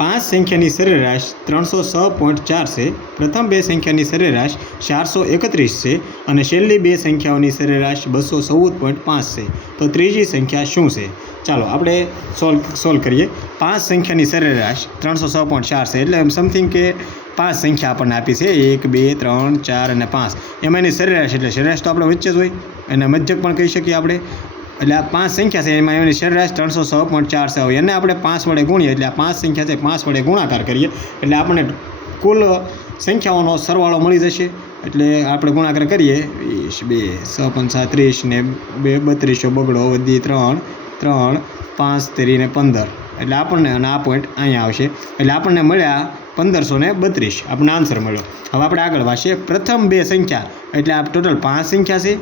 5 સંખ્યાની સરેરાશ 306.4 છે, પ્રથમ બે સંખ્યાની સરેરાશ 431 છે અને છેલ્લી બે સંખ્યાઓની સરેરાશ 214.5 છે. તો ત્રીજી સંખ્યા શું છે? ચાલો આપણે સોલ્વ કરીએ. 5 સંખ્યાની સરેરાશ 306.4 છે એટલે સમથિંગ કે 5 સંખ્યા આપણને આપી છે, 1 2 3 4 અને 5. એમાં એની સરેરાશ એટલે સરેરાશ તો આપણે વચ્ચે જ હોય અને મધ્યક પણ કહી શકીએ આપણે. એટલે આ 5 સંખ્યા છે એમાં એની સરેરાશ 306.4 છે. હવે એને આપણે 5 વડે ગુણીએ એટલે આ 5 સંખ્યા છે 5 વડે ગુણાકાર કરીએ એટલે આપણને કુલ સંખ્યાઓનો સરવાળો મળી જશે. એટલે આપણે ગુણાકાર કરીએ 20 2 6 5 30 ને 2 32 બગડો વધી 3 3 5 3 ને 15 એટલે આપણને અને આ પોઈન્ટ અહીંયા આવશે એટલે આપણને મળ્યા 1532. આપણને આન્સર મળ્યો. હવે આપણે આગળ વાંચીએ. પ્રથમ બે સંખ્યા એટલે આ ટોટલ 5 સંખ્યા છે,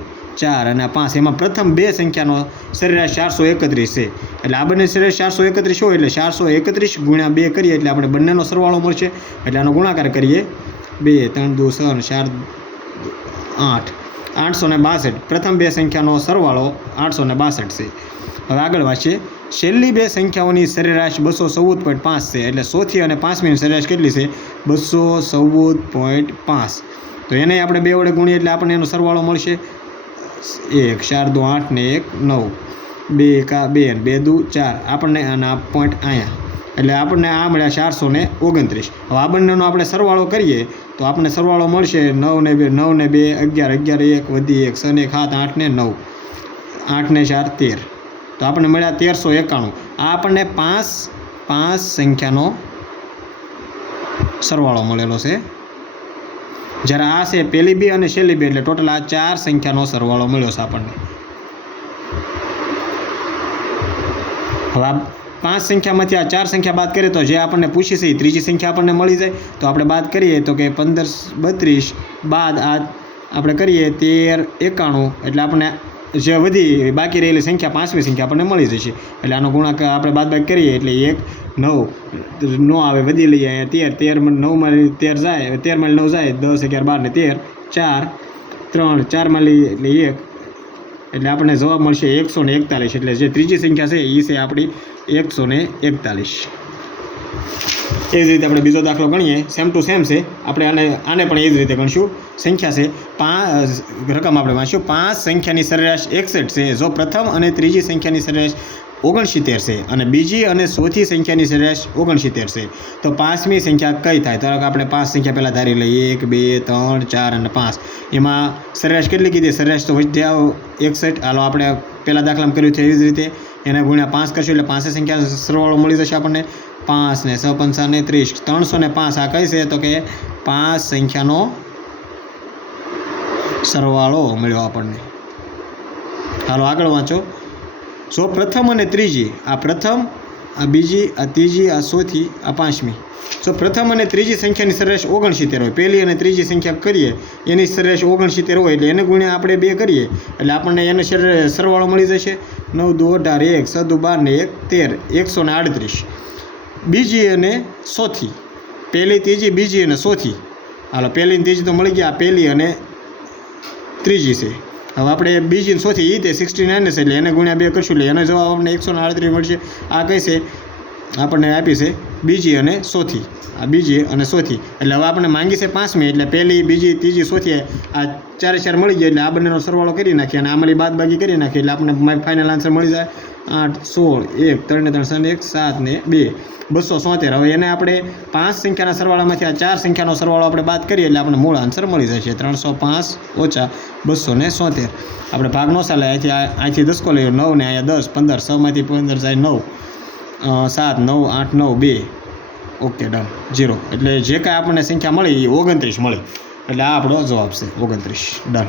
4 અને 5. એમાં પ્રથમ બે સંખ્યાનો સરેરાશ 431 છે એટલે આ બંને સરેરાશ 431 હોય એટલે 431 ગુણ્યા 2 કરીએ એટલે આપણે બંનેનો સરવાળો મળશે. એટલે આનો ગુણાકાર કરીએ 2 3 2 6 4 8 862. પ્રથમ બે સંખ્યાનો સરવાળો 862 છે. હવે આગળ વાંચીએ. છેલ્લી બે સંખ્યાઓની સરેરાશ 214.5 છે એટલે 100થી અને 5મીની સરેરાશ કેટલી છે? 214.5. તો એને આપણે 2 વડે ગુણીએ એટલે આપણને એનો સરવાળો મળશે 1 4 2 8 ને 1 9 2 2 2 2 4 આપણને અને આ પોઈન્ટ અહીંયા એટલે આપણને આ મળ્યા 429. હવે આ બંનેનો આપણે સરવાળો કરીએ તો આપણને સરવાળો મળશે 9 ને 2 9 ને 2 11 11 1 વધી 1 6 ને 1 7 8 ને 9 8 ને 4 13. તો આપણને મળ્યા 1391. આ આપણને 5 સંખ્યાનો સરવાળો મળેલો છે. જ્યારે આ છે પહેલી બે અને છેલ્લી બે એટલે ટોટલ આ 4 સંખ્યાનો સરવાળો મળ્યો છે આપણને. હવે આ 5 સંખ્યામાંથી આ 4 સંખ્યા બાદ કરીએ તો જે આપણને પૂછી છે એ ત્રીજી સંખ્યા આપણને મળી જાય. તો આપણે બાદ કરીએ તો કે 1532 બાદ આ આપણે કરીએ 1391 એટલે આપણને જે વધી બાકી રહેલી સંખ્યા 5મી સંખ્યા આપણને મળી જશે. એટલે આનો ગુણાકાર આપણે બાદ કરીએ એટલે 1 9 નો આવે વધી લઈએ અહીંયા 13 9માં 13 જાય 13માં 9 જાય 10 11 12 ને 13 4 3 4માં લઈએ એટલે 1 એટલે આપણને જવાબ મળશે 141. એટલે જે ત્રીજી સંખ્યા છે એ છે આપણી 141. એ જ રીતે આપણે બીજો દાખલો ગણીએ. સેમ ટુ સેમ છે. આપણે આને પણ એ જ રીતે ગણશું. સંખ્યા છે 5 રકમ આપણે વાંચ્યું. 5 સંખ્યાની સરેરાશ 61 છે જો પ્રથમ અને ત્રીજી સંખ્યાની સરેરાશ 69 છે અને બીજી અને ચોથી સંખ્યાની સરેરાશ 69 છે. તો 5મી સંખ્યા કઈ થાય? તો આપણે 5 સંખ્યા પહેલાં ધારી લઈએ 1 2 3 4 અને 5. એમાં સરેરાશ કેટલી કીધી? સરેરાશ તો વધ્યા 61. હાલો આપણે પહેલાં દાખલામાં કર્યું છે એવી જ રીતે એને ગુણ્યા 5 કરશું એટલે 5 સંખ્યા સરવાળો મળી જશે આપણને. 5 ને 6 5 ને 30 305. આ કઈ છે? તો કે 5 સંખ્યાનો સરવાળો મળ્યો આપણને. હાલો આગળ વાંચો. જો પ્રથમ અને ત્રીજી, આ પ્રથમ, આ બીજી, આ ત્રીજી, આ ચોથી, આ 5મી. જો પ્રથમ અને ત્રીજી સંખ્યાની સરેરાશ 69 હોય, પહેલી અને ત્રીજી સંખ્યા કરીએ એની સરેરાશ 69 હોય એટલે એને ગુણ્યા આપણે 2 કરીએ એટલે આપણને એનો સરવાળો મળી જશે 9 2 18 1 7 12 ને 1 13 138. બીજી અને ચોથી, પહેલી ત્રીજી બીજી અને ચોથી. હાલો પહેલી ત્રીજી તો મળી ગયા, પહેલી અને ત્રીજી છે. હવે આપણે બીજી ને ચોથી એ તે 69 છે એટલે એને ગુણ્યા 2 કરશું એટલે એનો જવાબ આપણને 138 મળશે. આ કઈ છે? આપણને આપી છે બીજી અને ચોથી. આ બીજી અને ચોથી એટલે હવે આપણને માંગી છે 5મી એટલે પહેલી બીજી ત્રીજી ચોથી આ 4 4 મળી ગયા એટલે આ બંનેનો સરવાળો કરી નાખીએ અને આમાંથી બાદબાકી કરી નાખીએ એટલે આપણને ફાઇનલ આન્સર મળી જાય 8 16 1 3 ને 3 1 7 ને 2 273. હવે એને આપણે 5 સંખ્યાના સરવાળામાંથી આ 4 સંખ્યાનો સરવાળો આપણે બાદ કરીએ એટલે આપણને મૂળ આન્સર મળી જશે 305 ઓછા 273. આપણે ભાગ નો ચાલે અહીંથી 10 લઈએ 9 ને અહીંયા 10 15 6માંથી 15 જાય 9 7 9 8 9 2. Okay done 0. એટલે જે કાંઈ આપણને સંખ્યા મળી એ 29 મળી એટલે આ આપણો જવાબ છે 29. ડન.